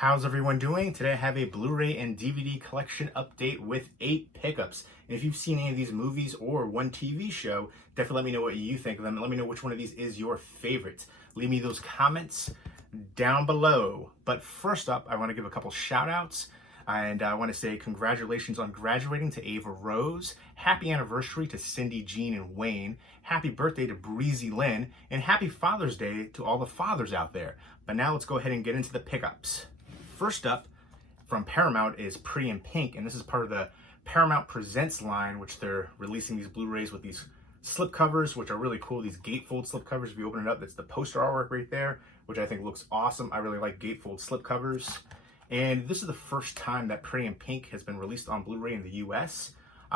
How's everyone doing? Today I have a Blu-ray and DVD collection update with 8 pickups. And if you've seen any of these movies or one TV show, definitely let me know what you think of them and let me know which one of these is your favorite. Leave me those comments down below. But first up, I want to give a couple shout outs. And I want to say congratulations on graduating to Ava Rose. Happy anniversary to Cindy, Jean, and Wayne. Happy birthday to Breezy Lynn. And happy Father's Day to all the fathers out there. But now let's go ahead and get into the pickups. First up from Paramount is Pretty in Pink, and this is part of the Paramount Presents line, which they're releasing these Blu-rays with these slipcovers, which are really cool. These gatefold slipcovers, if you open it up, that's the poster artwork right there, which I think looks awesome. I really like gatefold slipcovers. And this is the first time that Pretty in Pink has been released on Blu-ray in the US.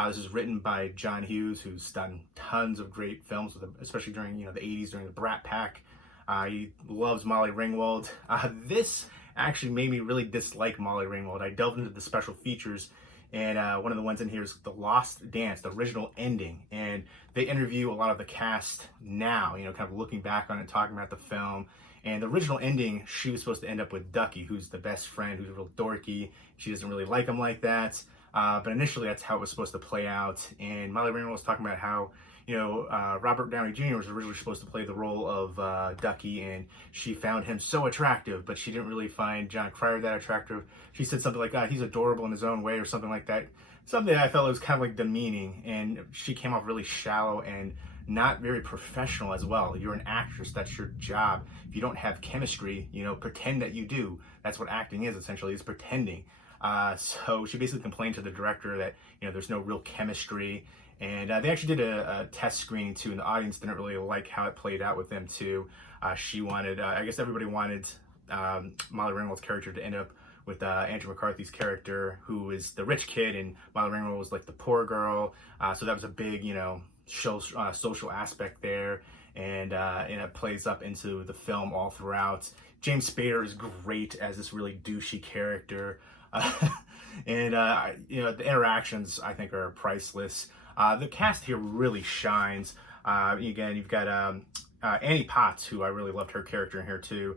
This is written by John Hughes, who's done tons of great films, especially during the 80s, during the Brat Pack. He loves Molly Ringwald. This actually made me really dislike Molly Ringwald. I delved into the special features, and one of the ones in here is The Lost Dance, the original ending. And they interview a lot of the cast now, kind of looking back on it, talking about the film. And the original ending, she was supposed to end up with Ducky, who's the best friend, who's real dorky. She doesn't really like him like that. But initially, that's how it was supposed to play out. And Molly Ringwald was talking about how Robert Downey Jr. was originally supposed to play the role of Ducky, and she found him so attractive, but she didn't really find John Cryer that attractive. She said something like, he's adorable in his own way, or something like that. Something that I felt was kind of like demeaning, and she came off really shallow and not very professional as well. You're an actress, that's your job. If you don't have chemistry, pretend that you do. That's what acting is, essentially, is pretending. So she basically complained to the director that, there's no real chemistry. And they actually did a test screening too, and the audience didn't really like how it played out with them too. She wanted, I guess everybody wanted Molly Ringwald's character to end up with Andrew McCarthy's character, who is the rich kid, and Molly Ringwald was like the poor girl. So that was a big, social aspect there, and it plays up into the film all throughout. James Spader is great as this really douchey character, and the interactions I think are priceless. The cast here really shines. Again, you've got Annie Potts, who I really loved her character in here too.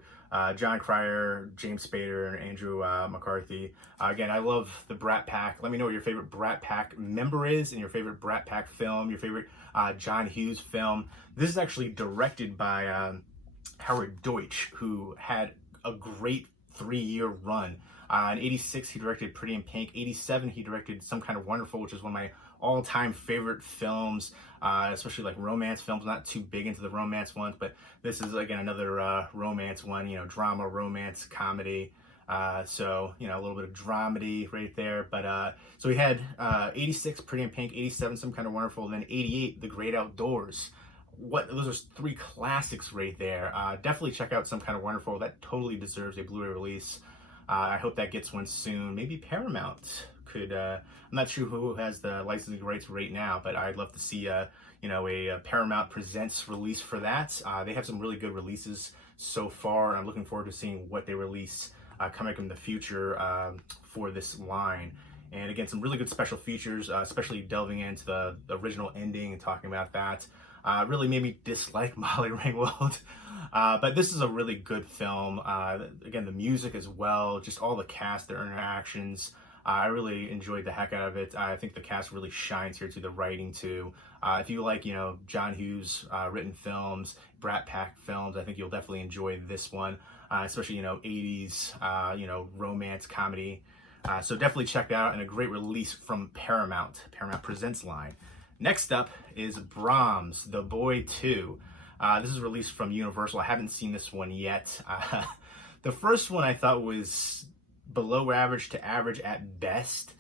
John Cryer, James Spader, and Andrew McCarthy. Again, I love the Brat Pack. Let me know what your favorite Brat Pack member is, and your favorite Brat Pack film, your favorite John Hughes film. This is actually directed by Howard Deutsch, who had a great 3-year run. In 86, he directed Pretty in Pink. 87, he directed Some Kind of Wonderful, which is one of my all-time favorite films, especially like romance films. Not too big into the romance ones, but this is again another romance one, drama, romance, comedy. So a little bit of dramedy right there. But so we had 86 Pretty in Pink, 87 Some Kind of Wonderful, and then 88 The Great Outdoors. Those are 3 classics right there. Definitely check out Some Kind of Wonderful. That totally deserves a Blu-ray release. I hope that gets one soon. Maybe Paramount could. I'm not sure who has the licensing rights right now, but I'd love to see a Paramount Presents release for that. They have some really good releases so far, and I'm looking forward to seeing what they release coming in the future for this line. And again, some really good special features, especially delving into the original ending and talking about that. Really made me dislike Molly Ringwald. But this is a really good film. Again, the music as well, just all the cast, their interactions. I really enjoyed the heck out of it. I think the cast really shines here too, the writing too. If you like, John Hughes written films, Brat Pack films, I think you'll definitely enjoy this one, especially, 80s, romance, comedy. So definitely check that out, and a great release from Paramount Presents line. Next up is Brahms, The Boy 2. This is released from Universal. I haven't seen this one yet. The first one I thought was below average to average at best.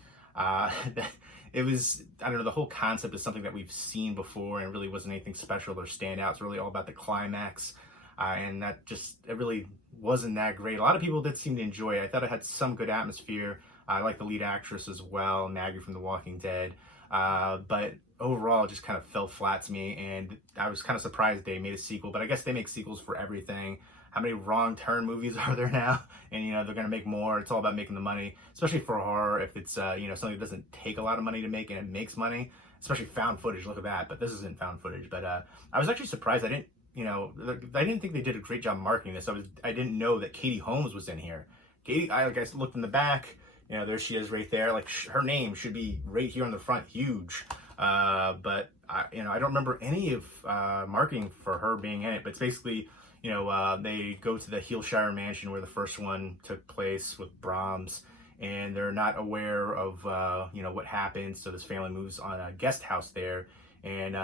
It was, the whole concept is something that we've seen before and really wasn't anything special or stand out. It's really all about the climax. And that it really wasn't that great. A lot of people did seem to enjoy it. I thought it had some good atmosphere. I like the lead actress as well, Maggie from The Walking Dead. But overall, it just kind of fell flat to me, and I was kind of surprised they made a sequel, but I guess they make sequels for everything. How many Wrong Turn movies are there now? And, they're going to make more. It's all about making the money, especially for horror. If it's, something that doesn't take a lot of money to make and it makes money, especially found footage. Look at that. But this isn't found footage. But I was actually surprised. I didn't think they did a great job marketing this. I didn't know that Katie Holmes was in here. Katie, like I looked in the back, there she is right there. Like her name should be right here on the front, huge. But I don't remember any of marketing for her being in it. But it's basically, they go to the Heelshire mansion where the first one took place with Brahms, and they're not aware of what happens. So this family moves on a guest house there, and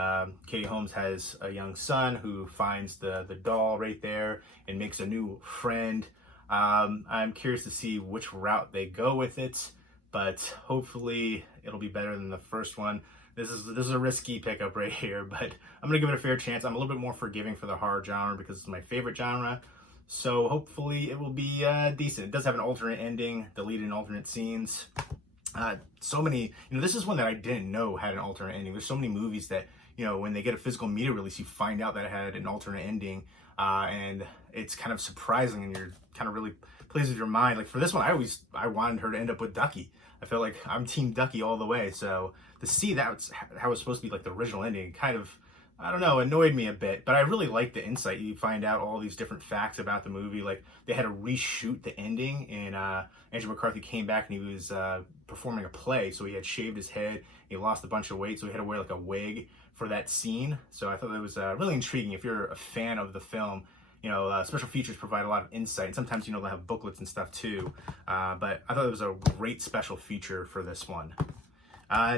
Katie Holmes has a young son who finds the doll right there and makes a new friend. I'm curious to see which route they go with it, but hopefully it'll be better than the first one. This is a risky pickup right here, but I'm gonna give it a fair chance. I'm a little bit more forgiving for the horror genre because it's my favorite genre. So hopefully it will be decent. It does have an alternate ending, deleted alternate scenes. So many, this is one that I didn't know had an alternate ending. There's so many movies that, when they get a physical media release, you find out that it had an alternate ending, and it's kind of surprising, and you're kind of really plays with your mind. Like for this one, I wanted her to end up with Ducky. I feel like I'm Team Ducky all the way. So to see that's how it's supposed to be, like the original ending, kind of, I don't know, annoyed me a bit. But I really liked the insight. You find out all these different facts about the movie. Like they had to reshoot the ending, and Andrew McCarthy came back and he was performing a play. So he had shaved his head. He lost a bunch of weight, so he had to wear like a wig for that scene. So I thought that was really intriguing. If you're a fan of the film, special features provide a lot of insight. And sometimes, they'll have booklets and stuff too. But I thought it was a great special feature for this one.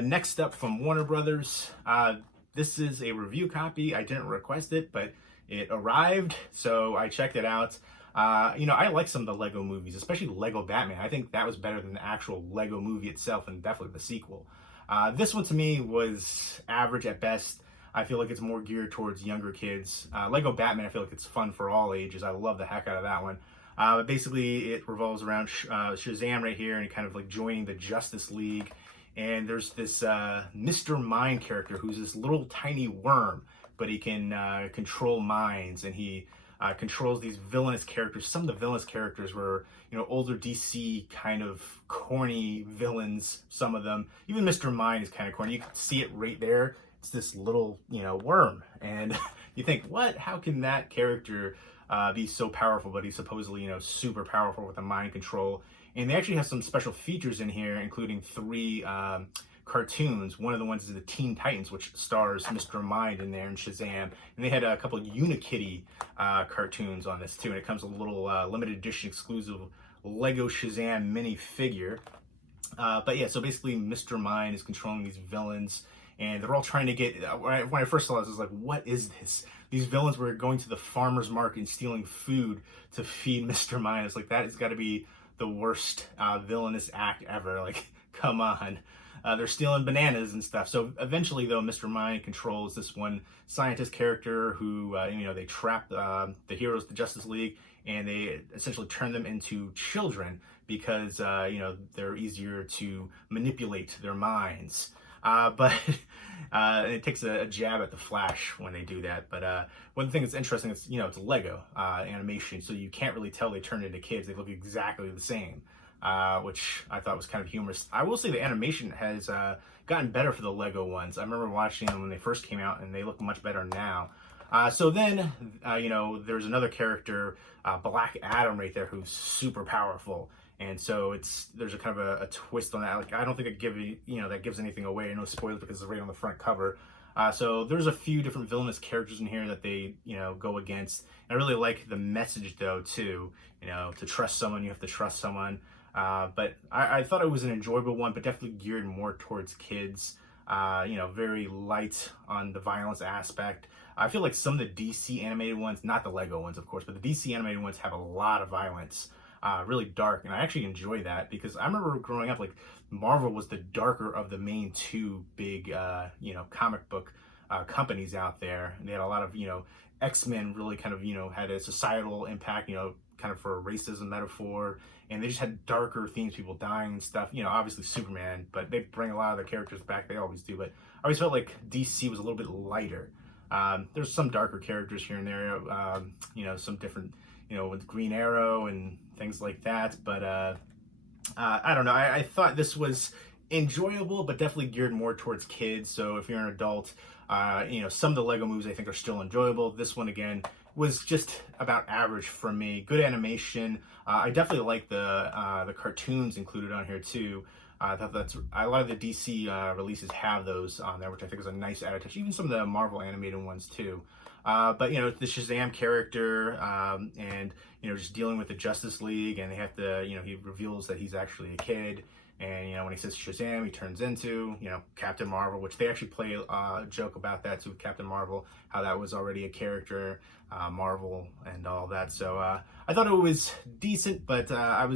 Next up from Warner Brothers, this is a review copy. I didn't request it, but it arrived, so I checked it out. I like some of the Lego movies, especially Lego Batman. I think that was better than the actual Lego movie itself, and definitely the sequel. This one to me was average at best. I feel like it's more geared towards younger kids. Lego Batman, I feel like it's fun for all ages. I love the heck out of that one. But basically, it revolves around Shazam right here, and kind of like joining the Justice League. And there's this Mr. Mind character who's this little tiny worm, but he can control minds, and he controls these villainous characters. Some of the villainous characters were, older DC kind of corny villains, some of them. Even Mr. Mind is kind of corny. You can see it right there. It's this little, worm. And you think, what? How can that character be so powerful? But he's supposedly, super powerful with the mind control. And they actually have some special features in here, including 3 cartoons. One of the ones is the Teen Titans, which stars Mr. Mind in there and Shazam. And they had a couple of Unikitty cartoons on this too. And it comes with a little limited edition exclusive Lego Shazam minifigure. But yeah, so basically Mr. Mind is controlling these villains, and they're all trying to get, when I first saw this, I was like, what is this? These villains were going to the farmer's market and stealing food to feed Mr. Mind. It's like, that has got to be the worst villainous act ever. Like, come on. They're stealing bananas and stuff. So eventually, though, Mr. Mind controls this one scientist character who, they trap the heroes, the Justice League, and they essentially turn them into children because, they're easier to manipulate their minds. But it takes a jab at the Flash when they do that. But one thing that's interesting is, it's Lego animation, so you can't really tell they turned into kids. They look exactly the same, which I thought was kind of humorous. I will say the animation has gotten better for the Lego ones. I remember watching them when they first came out, and they look much better now. So then, there's another character, Black Adam right there, who's super powerful. And so there's a kind of a twist on that. Like, I don't think that gives anything away. No spoilers because it's right on the front cover. So there's a few different villainous characters in here that they, go against. And I really like the message though too. To trust someone, you have to trust someone. But I thought it was an enjoyable one, but definitely geared more towards kids. Very light on the violence aspect. I feel like some of the DC animated ones, not the Lego ones, of course, but the DC animated ones have a lot of violence. Really dark, and I actually enjoy that because I remember growing up, like, Marvel was the darker of the main 2 big, comic book companies out there. And they had a lot of, X-Men really kind of, had a societal impact, kind of for a racism metaphor, and they just had darker themes, people dying and stuff. Obviously Superman, but they bring a lot of the characters back, they always do. But I always felt like DC was a little bit lighter. There's some darker characters here and there, some different, with Green Arrow and things like that. But I don't know. I thought this was enjoyable, but definitely geared more towards kids. So if you're an adult, some of the Lego movies I think are still enjoyable. This one, again, was just about average for me. Good animation, I definitely like the cartoons included on here too. I thought that's a lot of the DC releases have those on there, which I think is a nice adaptation. Even some of the Marvel animated ones too. But you know, the Shazam character, and you know, just dealing with the Justice League, and they have to, you know, he reveals that he's actually a kid, and you know, when he says Shazam, he turns into, you know, Captain Marvel, which they actually play a joke about that too, with Captain Marvel, how that was already a character, Marvel, and all that. So I thought it was decent, but I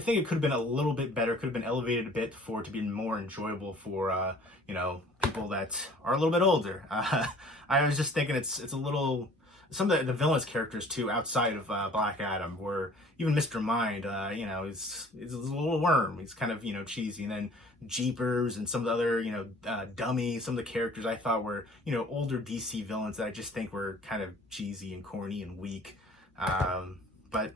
think it could have been a little bit better, could have been elevated a bit for it to be more enjoyable for, you know, people that are a little bit older. I was just thinking it's a little, some of the villainous characters too, outside of Black Adam, were even Mr. Mind, you know, is a little worm. He's kind of, you know, cheesy. And then Jeepers and some of the other, you know, Dummy, some of the characters I thought were, you know, older DC villains that I just think were kind of cheesy and corny and weak. But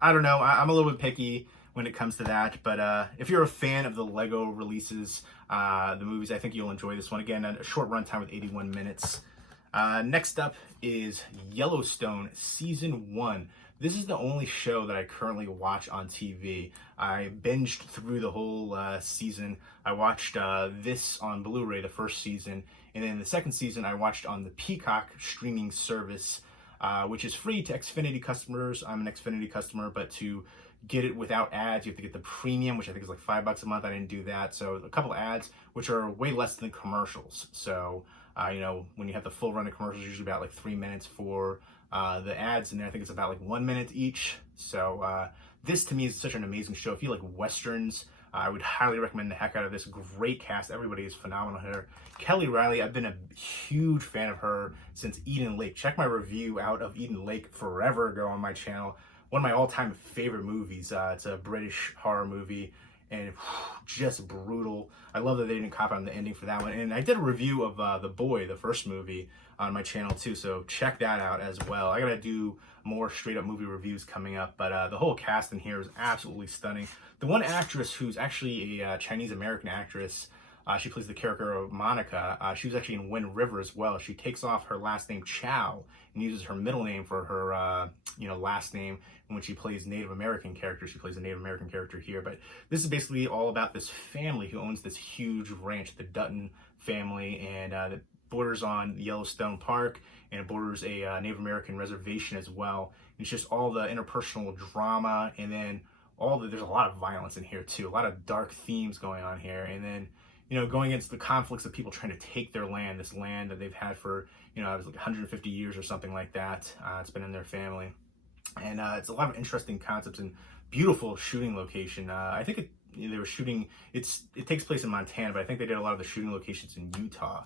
I don't know. I'm a little bit picky when it comes to that. But if you're a fan of the Lego releases, the movies, I think you'll enjoy this one. Again, a short runtime with 81 minutes. Next up is Yellowstone Season 1. This is the only show that I currently watch on TV. I binged through the whole season. I watched this on Blu-ray, the first season. And then the second season I watched on the Peacock streaming service, which is free to Xfinity customers. I'm an Xfinity customer, but to get it without ads, you have to get the premium, which I think is like $5 a month. I didn't do that. So a couple ads, which are way less than commercials. So, you know, when you have the full run of commercials, usually about like 3 minutes for the ads, and then I think it's about like 1 minute each. So this to me is such an amazing show. If you like Westerns, I would highly recommend the heck out of this. Great cast. Everybody is phenomenal here. Kelly Riley, I've been a huge fan of her since Eden Lake. Check my review out of Eden Lake forever ago on my channel. One of my all-time favorite movies. It's a British horror movie, and just brutal. I love that they didn't cop on the ending for that one. And I did a review of The Boy, the first movie, on my channel too, so check that out as well. I gotta do more straight-up movie reviews coming up, but the whole cast in here is absolutely stunning. The one actress who's actually a Chinese-American actress, she plays the character of Monica. She was actually in Wind River as well. She takes off her last name Chow and uses her middle name for her, you know, last name. And when she plays Native American character, she plays a Native American character here. But this is basically all about this family who owns this huge ranch, the Dutton family, and that borders on Yellowstone Park, and it borders a Native American reservation as well. And it's just all the interpersonal drama, and then there's a lot of violence in here too, a lot of dark themes going on here, and then, you know, going against the conflicts of people trying to take their land, this land that they've had for, you know, it was like 150 years or something like that. It's been in their family. And it's a lot of interesting concepts and beautiful shooting location. I think they were shooting, it takes place in Montana, but I think they did a lot of the shooting locations in Utah.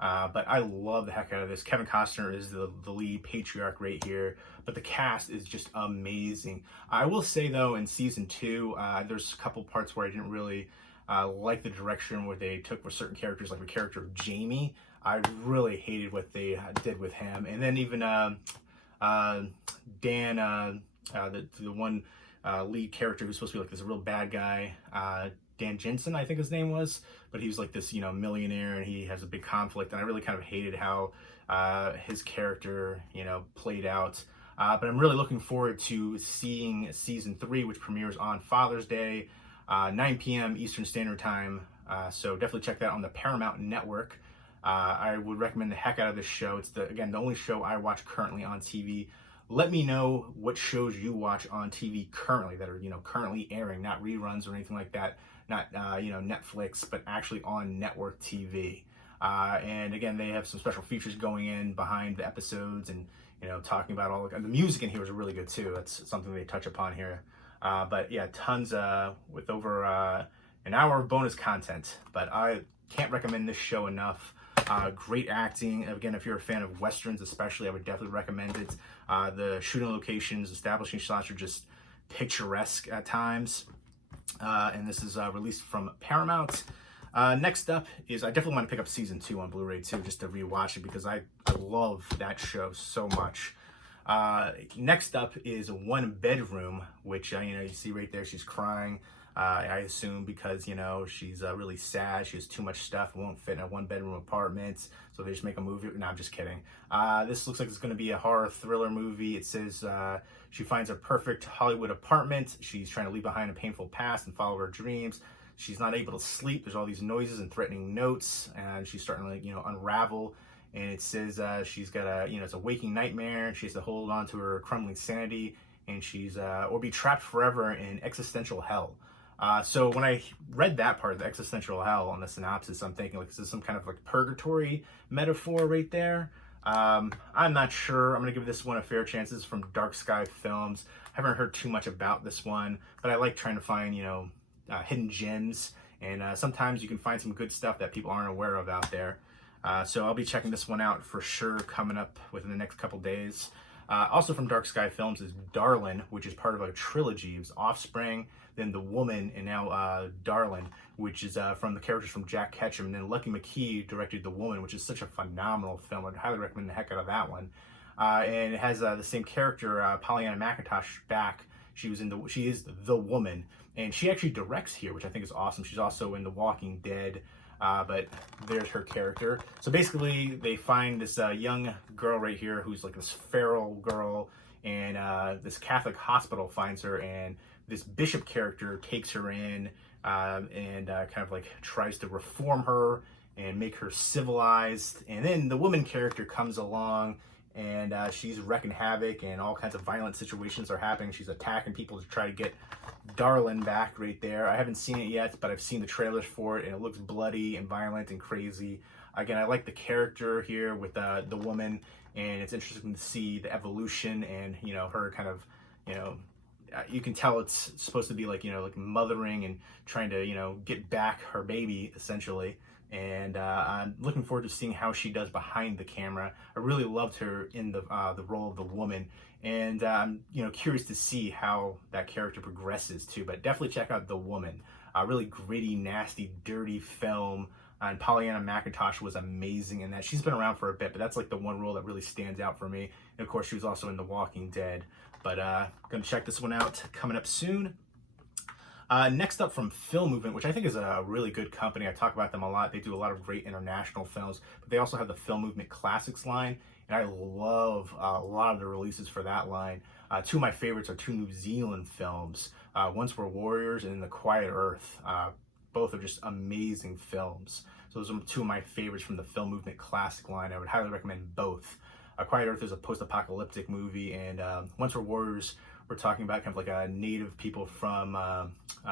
But I love the heck out of this. Kevin Costner is the lead patriarch right here, but the cast is just amazing. I will say though, in season 2, there's a couple parts where I didn't really like the direction where they took with certain characters, like the character of Jamie. I really hated what they did with him. And then even Dan, the one lead character who's supposed to be like this real bad guy, Dan Jensen, I think his name was, but he was like this, you know, millionaire, and he has a big conflict, and I really kind of hated how his character, you know, played out. But I'm really looking forward to seeing season 3, which premieres on Father's Day, 9 p.m. Eastern Standard Time. So definitely check that on the Paramount Network. I would recommend the heck out of this show. It's the only show I watch currently on TV. Let me know what shows you watch on TV currently that are, you know, currently airing, not reruns or anything like that, not, you know, Netflix, but actually on network TV. And again, they have some special features going in behind the episodes, and, you know, talking about all the music in here is really good too. That's something they touch upon here. But yeah, tons with over an hour of bonus content. But I can't recommend this show enough. Great acting. Again, if you're a fan of Westerns especially, I would definitely recommend it. The shooting locations, establishing shots are just picturesque at times. And this is released from Paramount. Next up is, I definitely want to pick up season 2 on Blu-ray too, just to rewatch it, because I love that show so much. Next up is One Bedroom, which you see right there. She's crying. I assume because she's really sad. She has too much stuff. It won't fit in a one-bedroom apartment, so they just make a movie. No, I'm just kidding. This looks like it's going to be a horror thriller movie. It says she finds a perfect Hollywood apartment. She's trying to leave behind a painful past and follow her dreams. She's not able to sleep. There's all these noises and threatening notes, and she's starting to unravel. And it says she's got it's a waking nightmare. She has to hold on to her crumbling sanity, and she's or be trapped forever in existential hell. So when I read that part, the existential hell on the synopsis, I'm thinking like, is this some kind of like purgatory metaphor right there? I'm not sure. I'm gonna give this one a fair chance. This is from Dark Sky Films. I haven't heard too much about this one, but I like trying to find hidden gems, and sometimes you can find some good stuff that people aren't aware of out there. So I'll be checking this one out for sure coming up within the next couple days. Also from Dark Sky Films is Darlin, which is part of a trilogy. It was Offspring, then The Woman, and now Darlin, which is from the characters from Jack Ketchum. And then Lucky McKee directed The Woman, which is such a phenomenal film. I'd highly recommend the heck out of that one. And it has the same character, Pollyanna McIntosh, back. She is the Woman, and she actually directs here, which I think is awesome. She's also in The Walking Dead. But there's her character. So basically, they find this young girl right here who's like this feral girl, and this Catholic hospital finds her, and this bishop character takes her in and kind of like tries to reform her and make her civilized. And then the woman character comes along, and she's wrecking havoc, and all kinds of violent situations are happening. She's attacking people to try to get Darlin back right there. I haven't seen it yet, but I've seen the trailers for it, and it looks bloody and violent and crazy. Again, I like the character here with the woman, and it's interesting to see the evolution and her kind of you can tell it's supposed to be like like mothering and trying to get back her baby essentially. And I'm looking forward to seeing how she does behind the camera. I really loved her in the role of the woman, and I'm curious to see how that character progresses too. But definitely check out The Woman. A really gritty, nasty, dirty film. And Pollyanna McIntosh was amazing in that. She's been around for a bit, but that's like the one role that really stands out for me. And of course, she was also in The Walking Dead. But gonna check this one out coming up soon. Next up from Film Movement, which I think is a really good company. I talk about them a lot. They do a lot of great international films, but they also have the Film Movement Classics line, and I love a lot of the releases for that line. Two of my favorites are two New Zealand films, Once Were Warriors and The Quiet Earth. Both are just amazing films. So those are two of my favorites from the Film Movement Classic line. I would highly recommend both. Quiet Earth is a post-apocalyptic movie, and Once Were Warriors, we're talking about kind of like a native people from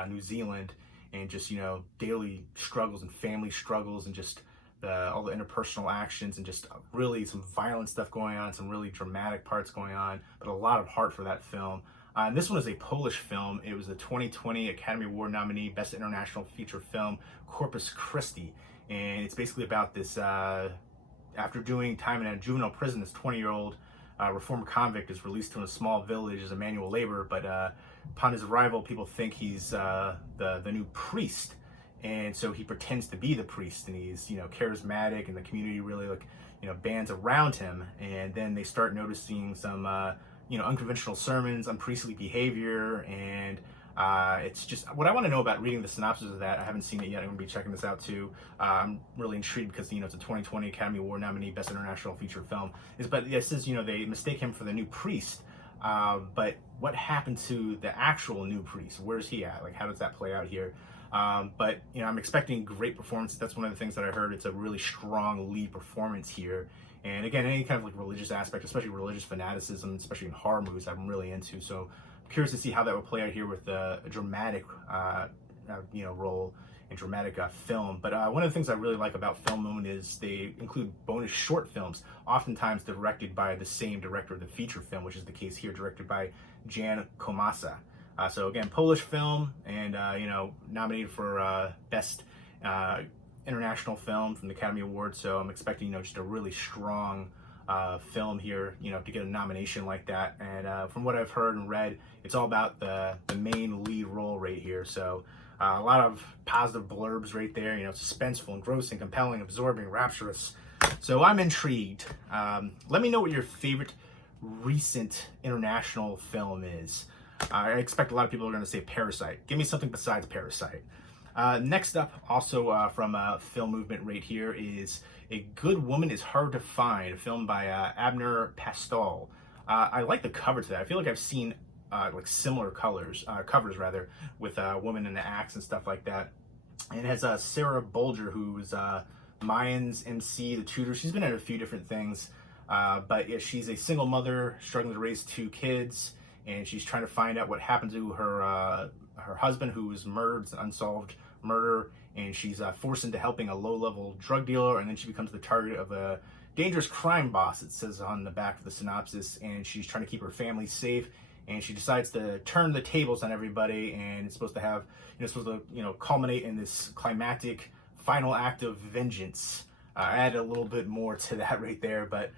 New Zealand, and just daily struggles and family struggles, and just all the interpersonal actions, and just really some violent stuff going on, some really dramatic parts going on, but a lot of heart for that film. And this one is a Polish film. It was the 2020 Academy Award nominee, Best International Feature Film, Corpus Christi, and it's basically about this. After doing time in a juvenile prison, this 20-year-old reformed convict is released to a small village as a manual laborer, but upon his arrival, people think he's the new priest, and so he pretends to be the priest, and he's charismatic, and the community really bands around him, and then they start noticing some unconventional sermons, unpriestly behavior, and it's just what I want to know about reading the synopsis of that. I haven't seen it yet. I'm going to be checking this out too. I'm really intrigued because it's a 2020 Academy Award nominee, Best International Feature Film. But it says they mistake him for the new priest. But what happened to the actual new priest? Where's he at? Like, how does that play out here? But I'm expecting great performances. That's one of the things that I heard. It's a really strong lead performance here. And again, any kind of like religious aspect, especially religious fanaticism, especially in horror movies, I'm really into. So I'm curious to see how that would play out here with a dramatic, role and dramatic film. But one of the things I really like about Film Movement is they include bonus short films, oftentimes directed by the same director of the feature film, which is the case here, directed by Jan Komasa. So again, Polish film, and nominated for Best International Film from the Academy Awards. So I'm expecting just a really strong film here, to get a nomination like that. And from what I've heard and read, it's all about the main lead role right here. So a lot of positive blurbs right there, suspenseful, engrossing, compelling, absorbing, rapturous. So I'm intrigued. Let me know what your favorite recent international film is. I expect a lot of people are going to say Parasite. Give me something besides Parasite. Next up, also from Film Movement right here, is A Good Woman is Hard to Find, a film by Abner Pastal. I like the cover to that. I feel like I've seen like similar covers rather, with women in the axe and stuff like that. And it has Sarah Bolger, who's Mayans MC, The Tudor. She's been in a few different things, but yeah, she's a single mother struggling to raise 2 kids, and she's trying to find out what happened to her husband, who was murdered. It's an unsolved murder, and she's forced into helping a low-level drug dealer, and then she becomes the target of a dangerous crime boss, it says on the back of the synopsis, and she's trying to keep her family safe, and she decides to turn the tables on everybody, and it's supposed to have, culminate in this climactic final act of vengeance. I added a little bit more to that right there, but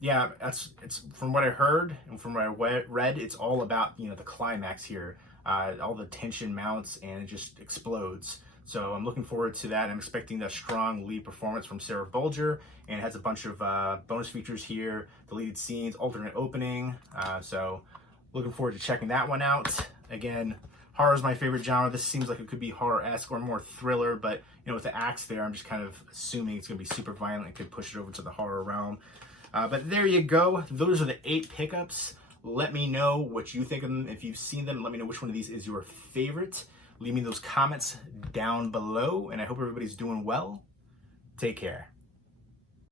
yeah, it's from what I heard and from what I read, it's all about, the climax here. All the tension mounts and it just explodes. So I'm looking forward to that. I'm expecting a strong lead performance from Sarah Bolger, and it has a bunch of bonus features here, deleted scenes, alternate opening. So looking forward to checking that one out. Again, horror is my favorite genre. This seems like it could be horror-esque or more thriller, but with the axe there, I'm just kind of assuming it's going to be super violent and could push it over to the horror realm. But there you go. Those are the 8 pickups. Let me know what you think of them. If you've seen them, let me know which one of these is your favorite. Leave me those comments down below, and I hope everybody's doing well. Take care.